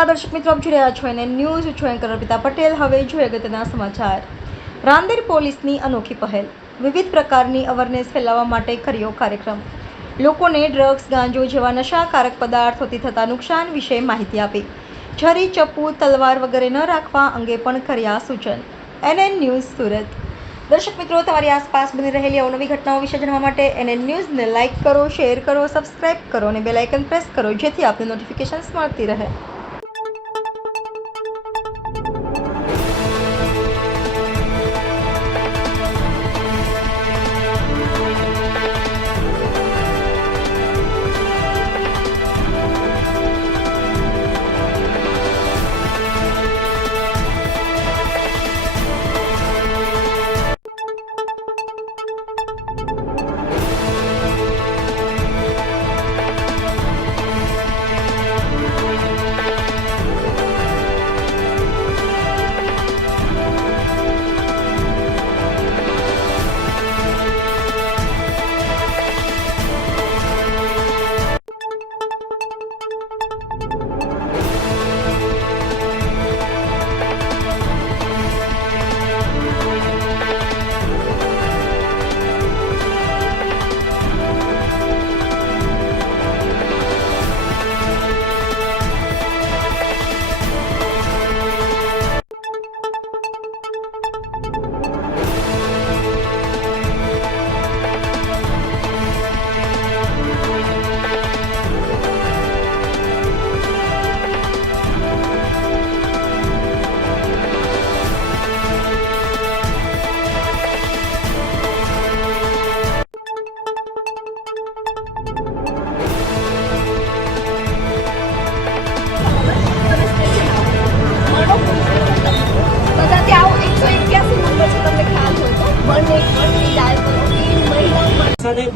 નમસ્કાર દર્શક મિત્રો, આપ જોઈ રહ્યા છો એને ન્યૂઝ છું એન્કર અર્પિતા પટેલ। હવે જોઈએ અગત્યના સમાચાર। રાંદેર પોલીસની અનોખી પહેલ, વિવિધ પ્રકારની અવેરનેસ ફેલાવવા માટે કર્યો કાર્યક્રમ। લોકોને ડ્રગ્સ, ગાંજો જેવા નશાકારક પદાર્થોથી થતા નુકસાન વિશે માહિતી આપી। છરી, ચપ્પુ, તલવાર વગેરે ન રાખવા અંગે પણ કર્યા સૂચન। NN news Surat. દર્શક મિત્રો, તમારી આસપાસ બની રહેલી અવનવી ઘટનાઓ વિશે જાણવા માટે NN ન્યૂઝને લાઇક કરો, શેર કરો, સબસ્ક્રાઇબ કરો અને બેલ આઇકન પ્રેસ કરો, જેથી આપને નોટિફિકેશન્સ મળતી રહે।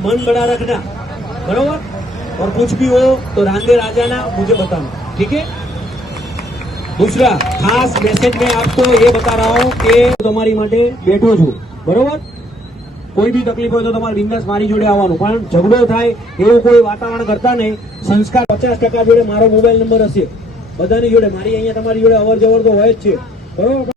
मन बड़ा रखना, बराबर। और कुछ भी हो तो रांदेर आ जाना, मुझे बताना, ठीक है। दूसरा खास मैसेज में आपको ये बता रहा हूँ कि तुम्हारी माटे बैठो छू, बराबर। कोई भी तकलीफ हो तो तुम्हारे बिंदास मारी जोड़े आवવાનું, પણ ઝઘડો થાય એવું કોઈ વાતાવરણ કરતા નહીં। સંસ્કાર 50% જોડે મારો મોબાઈલ નંબર હશે, બધાની જોડે, મારી અહીંયા તમારી જોડે અવર જવર તો હોય જ છે, બરાબર।